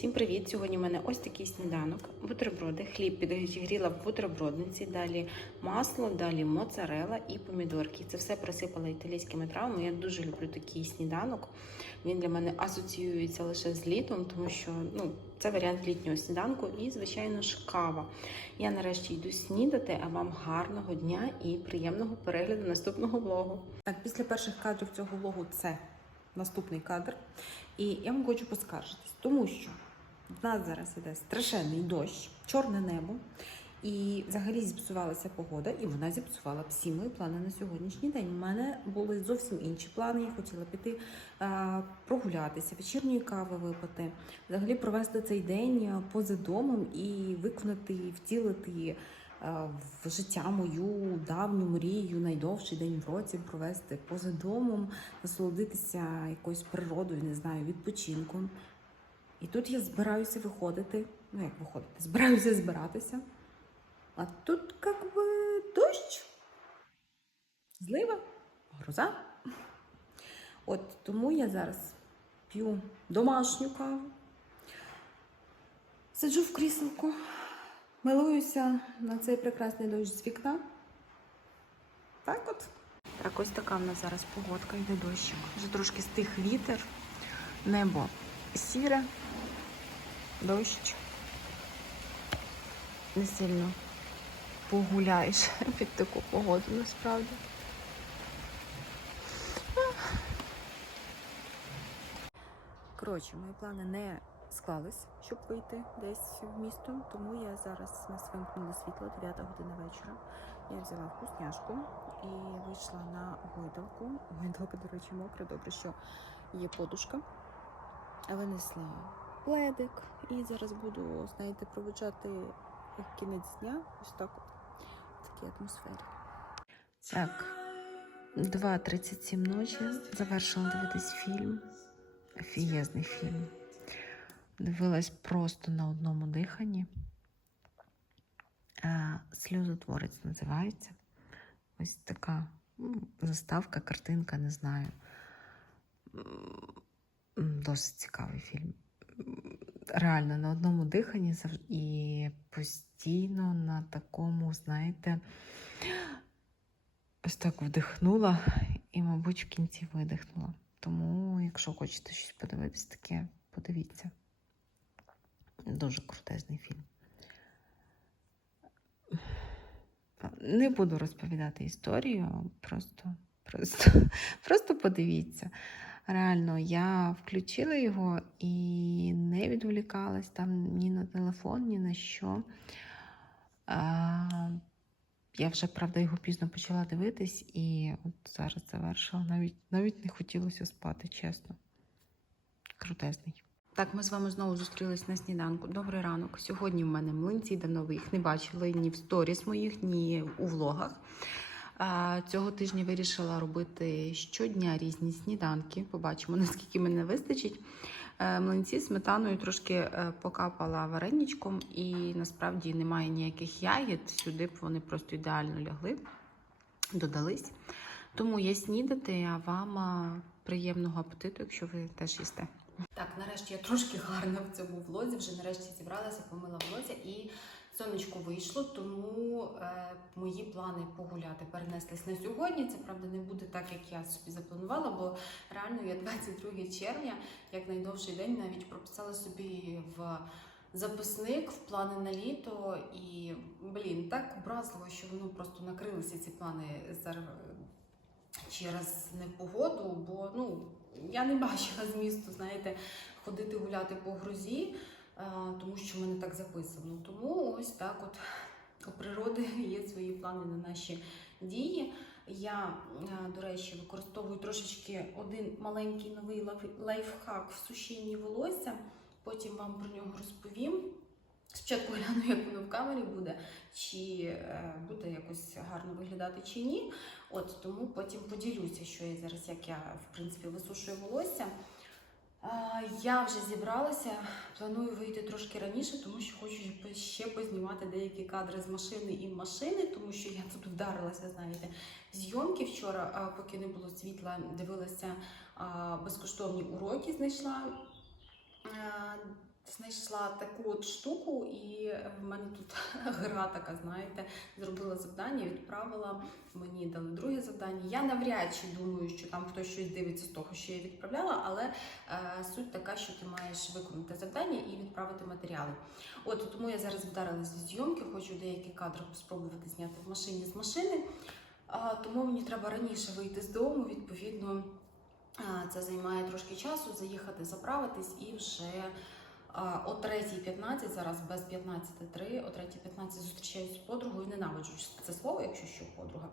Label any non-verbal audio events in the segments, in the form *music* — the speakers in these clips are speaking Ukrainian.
Всім привіт! Сьогодні у мене ось такий сніданок, бутерброди, хліб підігріла в бутербродниці, далі масло, далі моцарела і помідорки. Це все присипала італійськими травами. Я дуже люблю такий сніданок. Він для мене асоціюється лише з літом, тому що ну, це варіант літнього сніданку і, звичайно ж, кава. Я нарешті йду снідати, а вам гарного дня і приємного перегляду наступного влогу. Так, після перших кадрів цього влогу це наступний кадр. І я вам хочу поскаржитись, тому що в нас зараз іде страшенний дощ, чорне небо, і взагалі зіпсувалася погода, і вона зіпсувала всі мої плани на сьогоднішній день. У мене були зовсім інші плани. Я хотіла піти а, прогулятися, вечірньої кави випити, взагалі провести цей день поза домом і виконати, втілити а, в життя мою давню мрію, найдовший день в році провести поза домом, насолодитися якоюсь природою, не знаю, відпочинком. І тут я збираюся виходити. Ну, як виходити? Збираюся збиратися. А тут як би дощ, злива, гроза. От тому я зараз п'ю домашню каву, сиджу в кріселку, милуюся на цей прекрасний дощ з вікна. Так от. Так, ось така в нас зараз погодка, йде дощик. Вже трошки стих вітер, небо сіре, дощ. Не сильно погуляєш *laughs* під таку погоду насправді. Коротше, мої плани не склались, щоб вийти десь в місто, тому я зараз на вимкнула світло 9 година вечора. Я взяла вкусняшку і вийшла на гойдалку. Гойдалка, до речі, мокра, добре, що є подушка. Винесли пледик і зараз буду, знаєте, проведжати кінець дня ось так от в такій атмосфері. Так, 2.37 ночі. Завершила дивитись фільм. Офігезний фільм. Дивилась просто на одному диханні. Е, Сльозотворець називається. Ось така заставка, картинка, не знаю. Досить цікавий фільм. Реально на одному диханні і постійно на такому, знаєте, ось так вдихнула і, мабуть, в кінці видихнула. Тому, якщо хочете щось подивитись таке, подивіться. Дуже крутезний фільм. Не буду розповідати історію, просто, просто, *laughs* просто подивіться. Реально, я включила його і не відволікалась там ні на телефон, ні на що. А, я вже, правда, його пізно почала дивитись, і от зараз завершила. Навіть, навіть не хотілося спати, чесно. Крутезний. Так, ми з вами знову зустрілись на сніданку. Добрий ранок. Сьогодні в мене млинці давно ви їх не бачили ні в сторіс моїх, ні у влогах. Цього тижня вирішила робити щодня різні сніданки. Побачимо, *laughs* наскільки мене вистачить. Е, Млинці сметаною трошки е, покапала вареничком, і насправді немає ніяких ягід. Сюди б вони просто ідеально лягли, додались. Тому я снідати, а вам приємного апетиту, якщо ви теж їсте. Так, нарешті я трошки гарна в цьому влозі. Вже нарешті зібралася, помила волосся і сонечко вийшло, тому е, мої плани погуляти перенеслись на сьогодні. Це правда не буде так, як я собі запланувала, бо реально я 22 червня, як найдовший день, навіть прописала собі в записник в плани на літо. І блін, так образливо, що воно просто накрилися ці плани через непогоду, бо ну я не бачила змісту, знаєте, ходити гуляти по грозі, е, тому що мене так записано. Тому ось так, от *laughs* у природи *laughs* є свої плани на наші дії. Я, до речі, використовую трошечки один маленький новий лайфхак в сушінні волосся. Потім вам про нього розповім. Спочатку гляну, як воно в камері буде, чи е, буде якось гарно виглядати чи ні. От тому потім поділюся, що я зараз, як я в принципі висушую волосся. Я вже зібралася, планую вийти трошки раніше, тому що хочу ще- познімати деякі кадри з машини і машини, тому що я тут вдарилася, знаєте, зйомки вчора, поки не було світла, дивилася безкоштовні уроки, знайшла. Знайшла таку от штуку, і в мене тут *laughs* гра така, знаєте, зробила завдання, відправила. Мені дали друге завдання. Я навряд чи думаю, що там хтось щось дивиться з того, що я відправляла, але е, суть така, що ти маєш виконати завдання і відправити матеріали. От тому я зараз вдарилась в зйомки, хочу деякі кадри спробувати зняти в машині з машини. А, тому мені треба раніше вийти з дому. Відповідно, це займає трошки часу, заїхати, заправитись і вже. О 3.15, зараз без 15.3, о 3.15 зустрічаюсь з подругою. Ненавиджу це слово, якщо що подруга.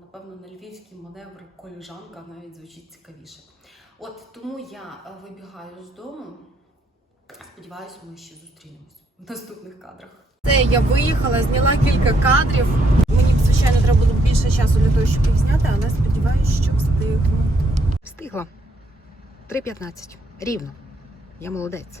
Напевно, на львівський маневр коліжанка навіть звучить цікавіше. От тому я е, вибігаю з дому. Сподіваюся, ми ще зустрінемось в наступних кадрах. Це я виїхала, зняла кілька кадрів. Мені б, звичайно, треба було більше часу для того, щоб їх зняти, але сподіваюся, що встигну. Встигла. 3.15. Рівно. Я молодець.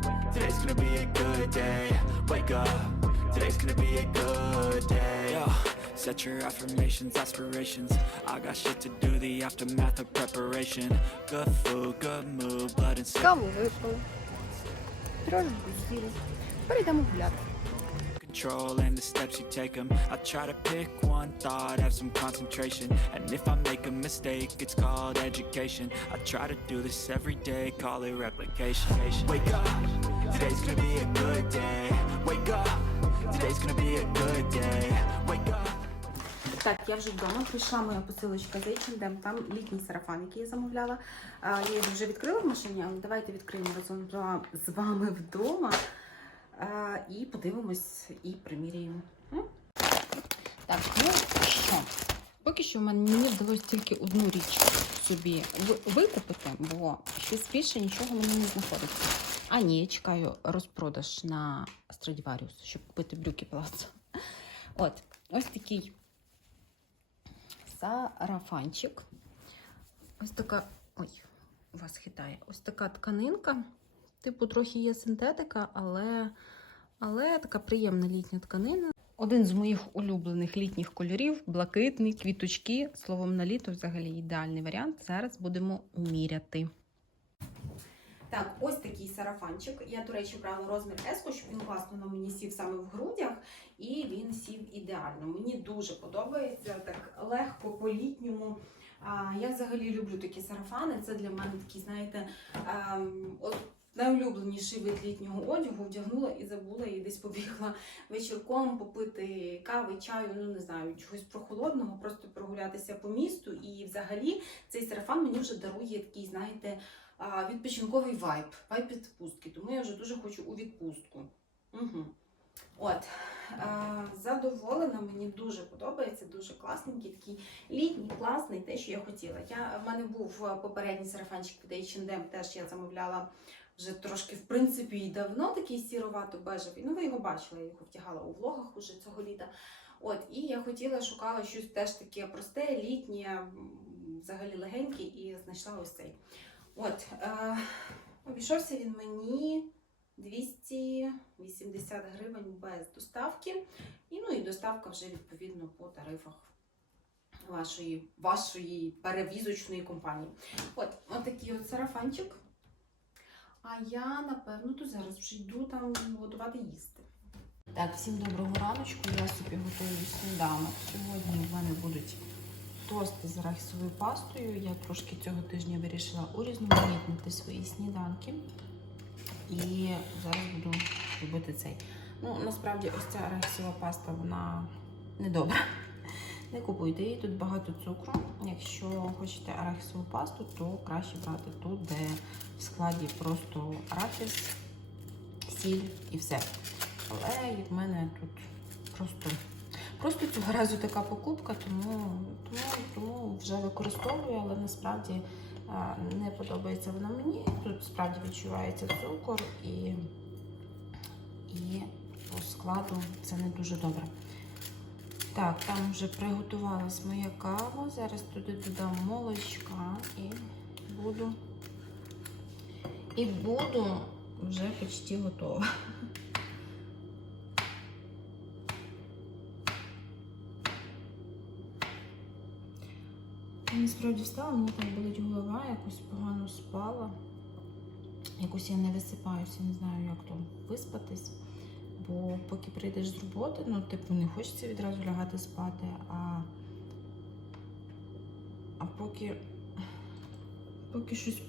today's gonna be a good day. Wake up, today's gonna be a good day. Yo, set your affirmations, aspirations. I got shit to do, the aftermath of preparation. Good food, good mood, blood and soul. Каву випили. Трошки з'їли. Перейдемо гуляти. control and the steps you take them. I try to pick one thought, have some concentration. And if I make a mistake, it's called education. I try to do this every day, call it replication. Wake up, Today's gonna be a good day. Wake up, today's gonna be a good day. Wake up. Так, я вже вдома. Прийшла моя посилочка з H&M. Там літній сарафан, який я замовляла. А, Я його вже відкрила в машині, але давайте відкриємо разом з вами вдома. А, І подивимось і приміряємо. Так, ну що? Поки що в мене мені вдалося тільки одну річ собі викупити, бо щось більше нічого мені не знаходиться. А ні, чекаю розпродаж на Stradivarius, щоб купити брюки палацу. От, ось такий сарафанчик. Ось така. Ой, вас хитає. Ось така тканинка. Типу, трохи є синтетика, але, але така приємна літня тканина. Один з моїх улюблених літніх кольорів блакитний, квіточки. Словом, на літо взагалі ідеальний варіант. Зараз будемо міряти. Так, ось такий сарафанчик. Я, до речі, брала розмір S, щоб він класно на мені сів саме в грудях, і він сів ідеально. Мені дуже подобається, так легко по-літньому. Я взагалі люблю такі сарафани. Це для мене такі, знаєте, ем, от найулюбленіший вид літнього одягу. Вдягнула і забула, і десь побігла вечірком попити кави, чаю, ну не знаю, чогось прохолодного, просто прогулятися по місту. І взагалі цей сарафан мені вже дарує такий, знаєте, відпочинковий вайб, вайб відпустки. Тому я вже дуже хочу у відпустку. Угу. От, задоволена, мені дуже подобається, дуже класненький, такий літній, класний, те, що я хотіла. Я, в мене був попередній сарафанчик від H&M, теж я замовляла вже трошки, в принципі, і давно такий сіровато-бежевий. Ну, ви його бачили, я його втягала у влогах уже цього літа. От, і я хотіла, шукала щось теж таке просте, літнє, взагалі легеньке, і знайшла ось цей. От, е, обійшовся він мені 280 гривень без доставки. І, ну, і доставка вже відповідно по тарифах вашої, вашої перевізочної компанії. От, от такий от сарафанчик. А я, напевно, то зараз вже йду там готувати їсти. Так, всім доброго раночку. Я собі готую сніданок. Сьогодні в мене будуть тости з арахісовою пастою. Я трошки цього тижня вирішила урізноманітнити свої сніданки. І зараз буду робити цей. Ну, насправді, ось ця арахісова паста, вона недобра. Не купуйте її, тут багато цукру. Якщо хочете арахісову пасту, то краще брати ту, де в складі просто арахіс, сіль і все. Але в мене тут просто, просто цього разу така покупка, тому, тому, тому вже використовую, але насправді не подобається вона мені. Тут справді відчувається цукор і, і по складу це не дуже добре. Так, там вже приготувалась моя кава. Зараз туди додам молочка і буду. І буду вже почти готова. Я насправді встала, мені так болить голова, якось погано спала. Якось я не висипаюся, не знаю, як то виспатись. Бо поки прийдеш з роботи, ну, типу, не хочеться відразу лягати спати, а, а поки, поки щось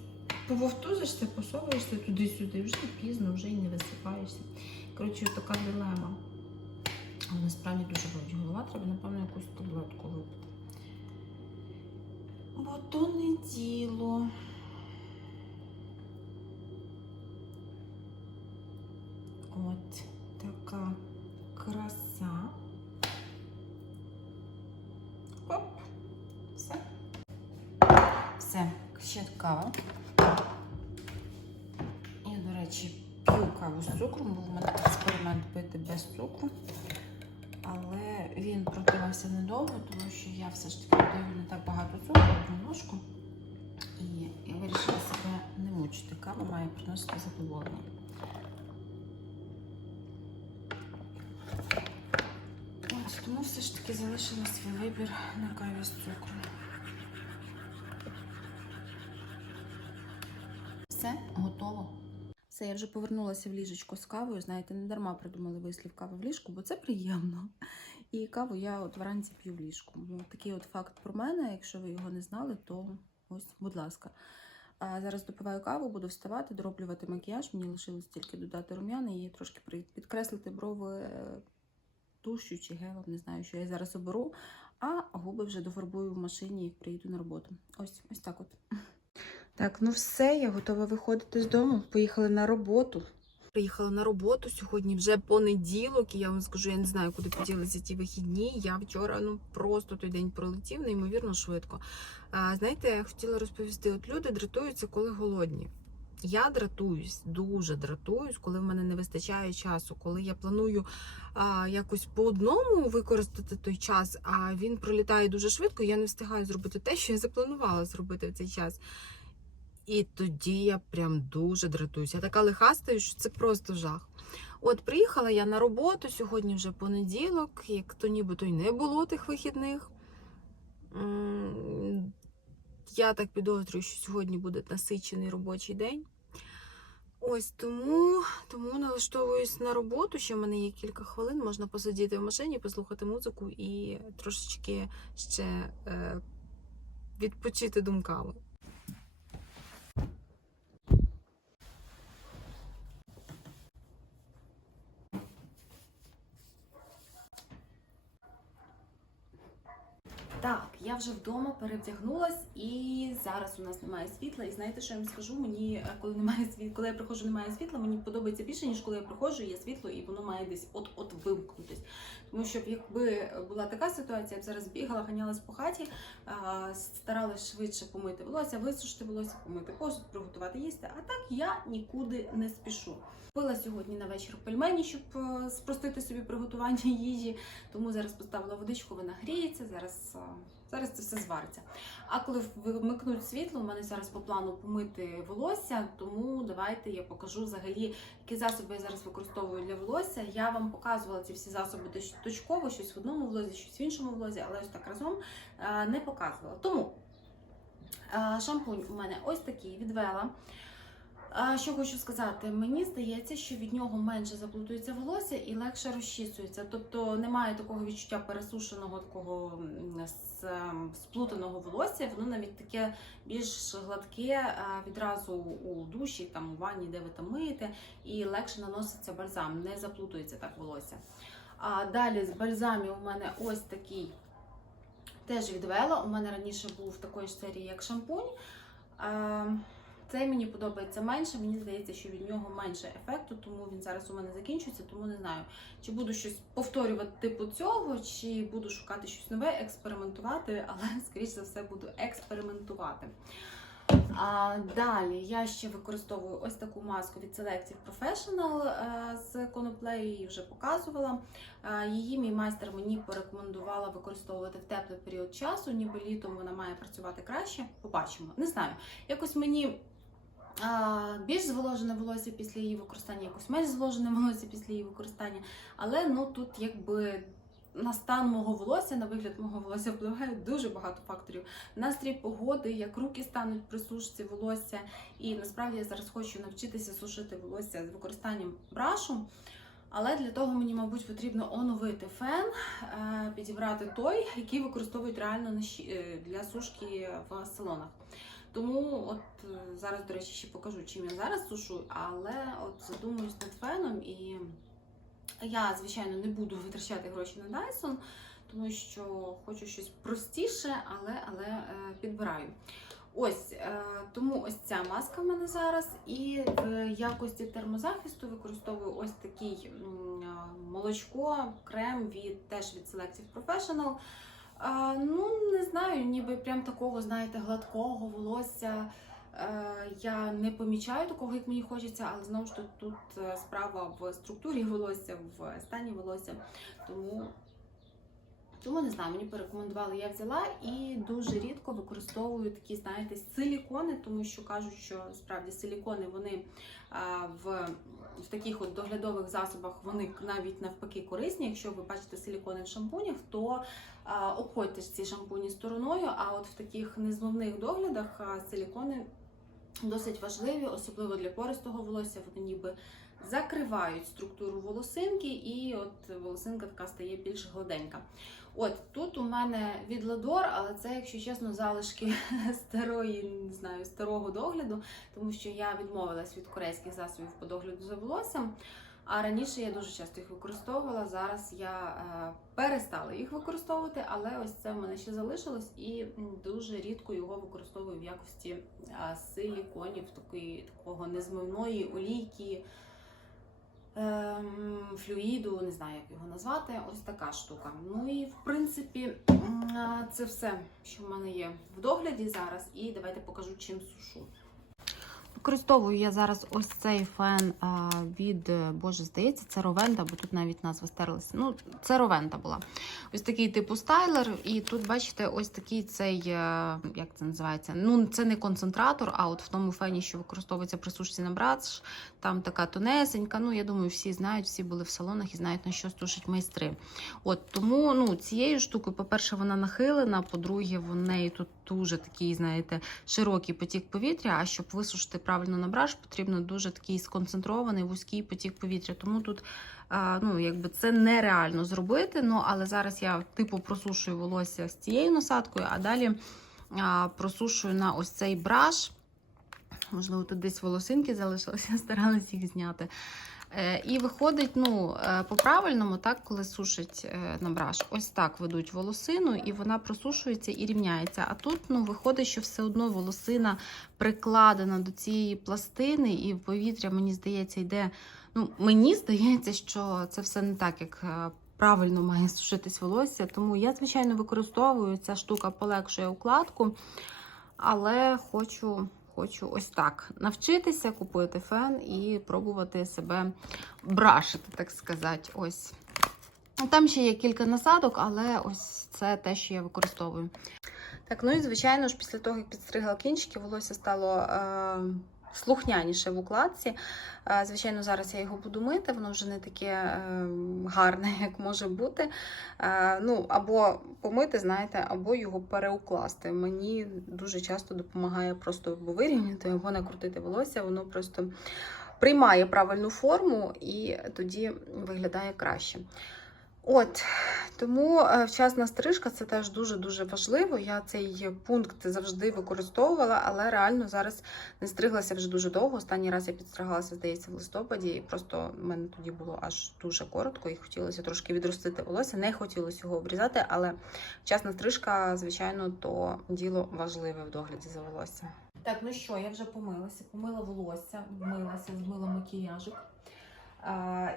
пововтузишся, посовуєшся туди-сюди, вже пізно, вже й не висипаєшся. Коротше, така дилема. Але насправді дуже болить голова, треба, напевно, якусь таблетку випити. Бо то не діло. От така краса. Оп, все. Все, ще кава. І, до речі, п'ю каву з цукром, був у мене експеримент пити без цукру. Але він противився недовго, тому що я все ж таки даю не так багато цукру, одну ложку. І я вирішила себе не мучити. Кава має приносити задоволення. От, тому все ж таки залишила свій вибір на каві з цукром. Все, готово. Все, я вже повернулася в ліжечко з кавою. Знаєте, не дарма придумали вислів кава в ліжку, бо це приємно. І каву я от вранці п'ю в ліжку. Ну, такий от факт про мене. Якщо ви його не знали, то ось, будь ласка. А зараз допиваю каву, буду вставати, дороблювати макіяж. Мені лишилось тільки додати рум'яна і трошки підкреслити брови е, тушу чи гелем, не знаю, що я зараз оберу. А губи вже дофарбую в машині, як приїду на роботу. Ось, ось так от. Так, ну все, я готова виходити з дому. Поїхали на роботу. Приїхала на роботу сьогодні вже понеділок, і я вам скажу, я не знаю, куди поділися ті вихідні. Я вчора ну просто той день пролетів неймовірно швидко. А, знаєте, я хотіла розповісти: от люди дратуються, коли голодні. Я дратуюсь, дуже дратуюсь, коли в мене не вистачає часу, коли я планую а, якось по одному використати той час, а він пролітає дуже швидко, я не встигаю зробити те, що я запланувала зробити в цей час. І тоді я прям дуже дратуюся. Я така лиха стаю, що це просто жах. От приїхала я на роботу, сьогодні вже понеділок, як то нібито й не було тих вихідних. Я так підозрюю, що сьогодні буде насичений робочий день. Ось тому, тому налаштовуюсь на роботу. Ще в мене є кілька хвилин, можна посидіти в машині, послухати музику і трошечки ще е, відпочити думками. Так, я вже вдома перевдягнулась, і зараз у нас немає світла. І знаєте, що я вам скажу? Мені е, коли немає світла, коли я приходжу, немає світла, мені подобається більше, ніж коли я приходжу, є світло, і воно має десь от-от вимкнутись. Тому що якби була така ситуація, я б зараз бігала, ганялась по хаті, старалась швидше помити волосся, висушити волосся, помити посуд, приготувати їсти. А так я нікуди не спішу. Пила сьогодні на вечір пельмені, щоб е, спростити собі приготування їжі. Тому зараз поставила водичку, вона гріється. Зараз, а, зараз це все звариться. А коли вмикнуть світло, у мене зараз по плану помити волосся. Тому давайте я покажу взагалі, які засоби я зараз використовую для волосся. Я вам показувала ці всі засоби точково, щось в одному влозі, щось в іншому влозі, але ось так разом не показувала. Тому шампунь у мене ось такий відвела. Що хочу сказати, мені здається, що від нього менше заплутується волосся і легше розчісується. Тобто немає такого відчуття пересушеного, такого ем, сплутаного волосся. Воно навіть таке більш гладке відразу у душі, там у ванні, де ви там миєте, і легше наноситься бальзам, не заплутується так волосся. А далі з бальзамів у мене ось такий теж від Вела. У мене раніше був такої ж серії, як шампунь. А, цей мені подобається менше. Мені здається, що від нього менше ефекту, тому він зараз у мене закінчується, тому не знаю, чи буду щось повторювати типу цього, чи буду шукати щось нове, експериментувати, *laughs* але скоріш за все буду експериментувати. А далі я ще використовую ось таку маску від Selective Professional е, з коноплею, її вже показувала. Е, Її мій майстер мені порекомендувала використовувати в теплий період часу, ніби літом вона має працювати краще. Побачимо. Не знаю. Якось мені більш зволожене волосся після її використання, якось менш зволожене волосся після її використання. Але ну тут якби. На стан мого волосся, на вигляд мого волосся впливає дуже багато факторів. Настрій погоди, як руки стануть при сушці волосся. І насправді я зараз хочу навчитися сушити волосся з використанням брашу. Але для того мені, мабуть, потрібно оновити фен, е, підібрати той, який використовують реально е, для сушки в салонах. Тому от е, зараз, до речі, ще покажу, чим я зараз сушу, але от задумуюсь над феном і я, звичайно, не буду витрачати гроші на Dyson, тому що хочу щось простіше, але, але е, підбираю. Ось е, тому ось ця маска в мене зараз. І в якості термозахисту використовую ось такий молочко, крем від теж від Selective Professional. Е, ну, не знаю, ніби прям такого, знаєте, гладкого волосся. Е, Я не помічаю такого, як мені хочеться, але знову ж тут, тут е, справа в структурі волосся, в стані волосся. Тому тому не знаю, мені порекомендували, я взяла і дуже рідко використовую такі, знаєте, силікони, тому що кажуть, що справді силікони вони в, в таких от доглядових засобах вони навіть навпаки корисні. Якщо ви бачите силікони в шампунях, то обходьте ж ці шампуні стороною. А от в таких незмивних доглядах силікони досить важливі, особливо для пористого волосся. Вони ніби закривають структуру волосинки, і от волосинка така стає більш гладенька. От тут у мене від Ладор, але це, якщо чесно, залишки *laughs* старої, не знаю, старого догляду, тому що я відмовилась від корейських засобів по догляду за волоссям. А раніше я дуже часто їх використовувала. Зараз я е, перестала їх використовувати, але ось це в мене ще залишилось і дуже рідко його використовую в якості е, силіконів, такої, такого незмивної олійки, флюїду, не знаю, як його назвати. Ось така штука. Ну і в принципі, це все, що в мене є в догляді зараз. І давайте покажу, чим сушу. Використовую я зараз ось цей фен від, е, боже, здається, це Ровента, бо тут навіть назва стерлася. Ну, це Ровента була. Ось такий типу стайлер. І тут, бачите, ось такий цей, е, як це називається? Ну, це не концентратор, а от в тому фені, що використовується при сушці на браш, там така тонесенька. Ну, я думаю, всі знають, всі були в салонах і знають, на що сушать майстри. От тому ну, цією штукою, по-перше, вона нахилена, по-друге, в неї тут дуже такий, знаєте, широкий потік повітря. А щоб висушити правильно на браш, потрібно дуже такий сконцентрований вузький потік повітря. Тому тут ну, якби це нереально зробити. Ну, але зараз я типу просушую волосся з цією насадкою, а далі просушую на ось цей браш. Можливо, тут десь волосинки залишилися, *laughs* старалась їх зняти. Е, І виходить, ну, е, по-правильному, так, коли сушать е, на браш, ось так ведуть волосину, і вона просушується і рівняється. А тут ну, виходить, що все одно волосина прикладена до цієї пластини, і в повітря, мені здається, йде. Ну, мені здається, що це все не так, як правильно має сушитись волосся. Тому я, звичайно, використовую ця штука полегшує укладку, але хочу. Хочу ось так навчитися купити фен і пробувати себе брашити, так сказати. Ось. Там ще є кілька насадок, але ось це те, що я використовую. Так, ну і звичайно ж, після того, як підстригла кінчики, волосся стало е, слухняніше в укладці. Е, Звичайно, зараз я його буду мити, воно вже не таке е, гарне, *laughs* як може бути. Е, Ну, або помити, знаєте, або його переукласти. Мені дуже часто допомагає просто або вирівняти, або накрутити волосся. Воно просто приймає правильну форму і тоді виглядає краще. От, тому е, вчасна стрижка це теж дуже-дуже важливо. Я цей пункт завжди використовувала, але реально зараз не стриглася вже дуже довго. Останній раз я підстригалася, здається, в листопаді, і просто в мене тоді було аж дуже коротко, і хотілося трошки відростити волосся. Не хотілося його обрізати, але вчасна стрижка, звичайно, то діло важливе в догляді за волоссям. Так, ну що, я вже помилася, помила волосся, вмилася, змила макіяжик.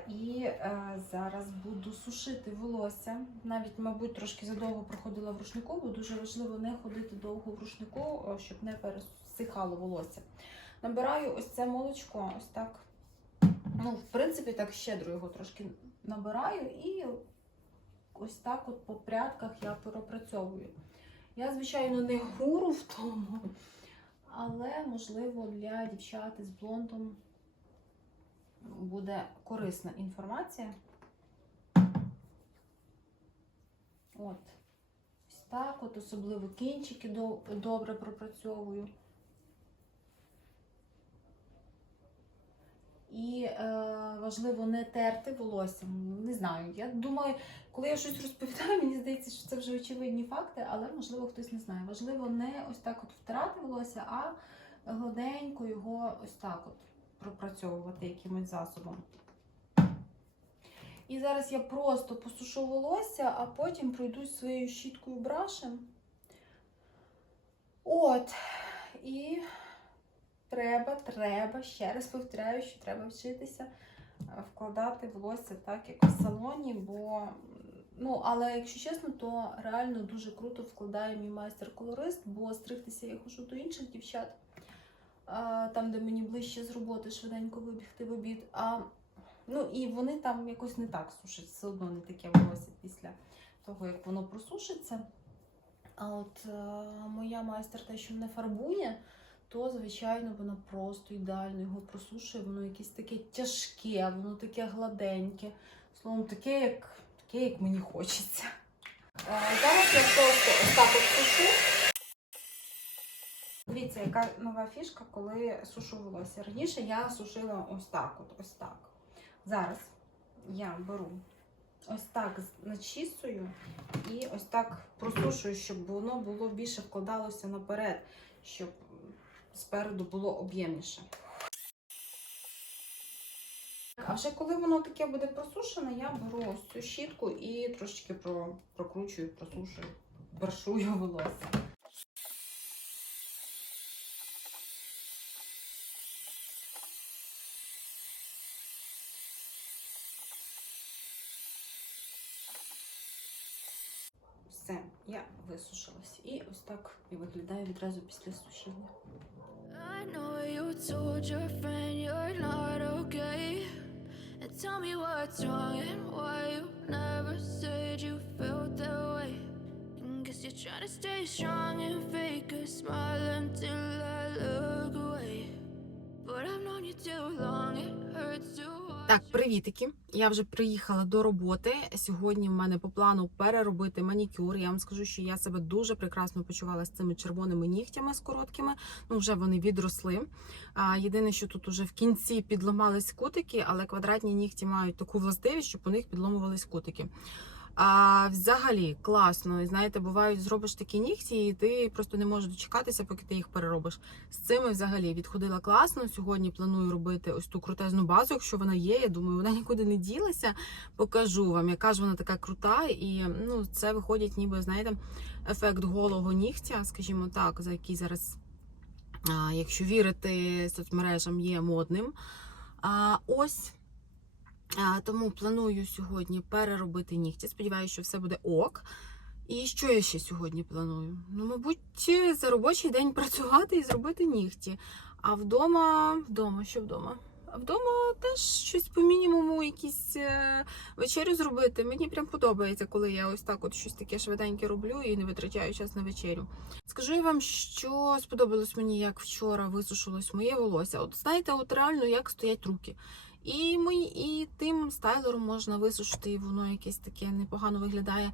І е, зараз буду сушити волосся. Навіть, мабуть, трошки задовго проходила в рушнику, бо дуже важливо не ходити довго в рушнику, щоб не пересихало волосся. Набираю ось це молочко, ось так. Ну, в принципі, так щедро його трошки набираю і ось так от по прядках я пропрацьовую. Я, звичайно, не гуру в тому, але можливо для дівчат із блондом буде корисна інформація. От. Ось так, от особливо кінчики добре пропрацьовую. І е, важливо не терти волоссям. Не знаю. Я думаю, коли я щось розповідаю, мені здається, що це вже очевидні факти, але можливо хтось не знає. Важливо не ось так от втирати волосся, а гладенько його ось так от пропрацьовувати якимось засобом. І зараз я просто посушу волосся, а потім пройдусь своєю щіткою брашем. От. І треба, треба, ще раз повторяю, що треба вчитися е, вкладати волосся так, як в салоні, бо. Ну, але якщо чесно, то реально дуже круто вкладає мій майстер-колорист, бо стригтися я хожу до інших дівчат там, де мені ближче з роботи швиденько вибігти в обід. А, ну і вони там якось не так сушать, все одно не таке волосся після того, як воно просушиться. А от е, моя майстер те, що не фарбує, то, звичайно, вона просто ідеально його просушує, воно якесь таке тяжке, воно таке гладеньке. Словом, таке, як, таке, як мені хочеться. Е, Зараз я просто так сушу. Дивіться, яка нова фішка, коли сушу волосся. Раніше я сушила ось так, от, ось так. Зараз я беру ось так начісую і ось так просушую, щоб воно було більше вкладалося наперед, щоб спереду було об'ємніше. А вже коли воно таке буде просушене, я беру ось цю щітку і трошечки прокручую, просушую, *laughs* першую волосся. висушилась. І ось так і виглядає відразу після сушіння. I know you told your friend you're not okay. And tell me what's wrong and why you never said you felt that way. And guess you're trying to stay strong and fake a smile until I look away. But I've known you too long, it hurts to watch. Так, привітики. Я вже приїхала до роботи. Сьогодні в мене по плану переробити манікюр. Я вам скажу, що я себе дуже прекрасно почувала з цими червоними нігтями з короткими. Ну, вже вони відросли. А, єдине, що тут уже в кінці підламались кутики, але квадратні нігті мають таку властивість, щоб у них підломувались кутики. А взагалі класно. І знаєте, бувають, зробиш такі нігті, і ти просто не можеш дочекатися, поки ти їх переробиш. З цими взагалі відходила класно. Сьогодні планую робити ось ту крутезну базу, якщо вона є. Я думаю, вона *laughs* нікуди не ділася. Покажу вам, яка ж вона така крута. І ну, це виходить, ніби знаєте, ефект голого нігтя, скажімо так, за який зараз, якщо вірити соцмережам, є модним. А, ось. А, тому планую сьогодні переробити нігті. Сподіваюся, що все буде ок. І що я ще сьогодні планую? Ну, мабуть, за робочий день працювати і зробити нігті. А вдома, вдома, що вдома? Вдома теж щось по мінімуму, якісь е, вечерю зробити. Мені прям подобається, коли я ось так от щось таке швиденьке роблю і не витрачаю час на вечерю. Скажу я вам, що сподобалось мені, як вчора висушилось моє волосся. От знаєте, от реально як стоять руки. І мої, і тим стайлером можна висушити, і воно якесь таке непогано виглядає.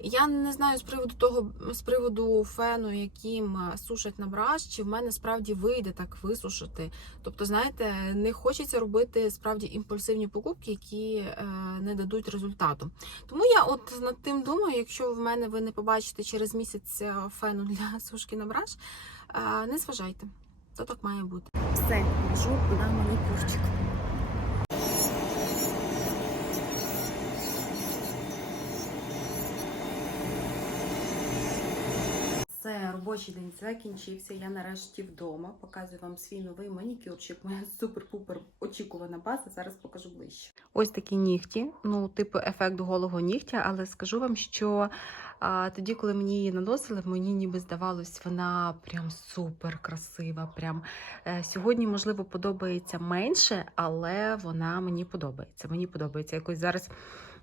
Я не знаю з приводу того, з приводу фену, яким е, сушать на браш, чи в мене справді вийде так висушити. Тобто, знаєте, не хочеться робити справді імпульсивні покупки, які е, не дадуть результату. Тому я от над тим думаю, якщо в мене ви не побачите через місяць е, фену для *laughs* сушки на браш, е, не зважайте. То так має бути. Все, біжу на манікюрчик. Все, робочий день закінчився. Я нарешті вдома. Показую вам свій новий манікюрчик. Моя супер-пупер очікувана база. Зараз покажу ближче. Ось такі нігті, ну, типу ефект голого нігтя, але скажу вам, що а, тоді, коли мені її наносили, мені ніби здавалось, вона прям супер красива. Прям е, сьогодні, можливо, подобається менше, але вона мені подобається. Мені подобається якось зараз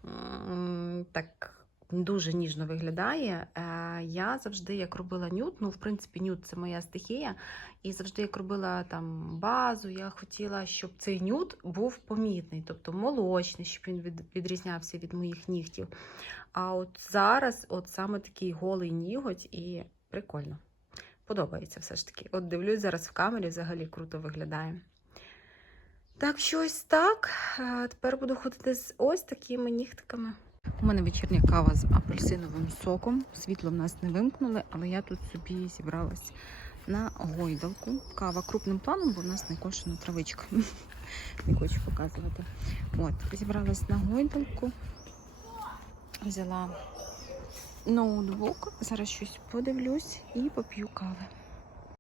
м, так. Дуже ніжно виглядає. Е, Я завжди, як робила нюд, ну, в принципі, нюд це моя стихія. І завжди, як робила там базу, я хотіла, щоб цей нюд був помітний, тобто молочний, щоб він відрізнявся від моїх нігтів. А от зараз, от саме такий голий ніготь, і прикольно. Подобається все ж таки. От дивлюсь зараз в камері, взагалі круто виглядає. Так, що ось так. Е, Тепер буду ходити з ось такими нігтиками. У мене вечірня кава з апельсиновим соком. Світло в нас не вимкнули, але я тут собі зібралась на гойдалку. Кава крупним планом, бо в нас не кошена травичка. *laughs* Не хочу показувати. От, зібралась на гойдалку. Взяла ноутбук. Зараз щось подивлюсь і поп'ю кави.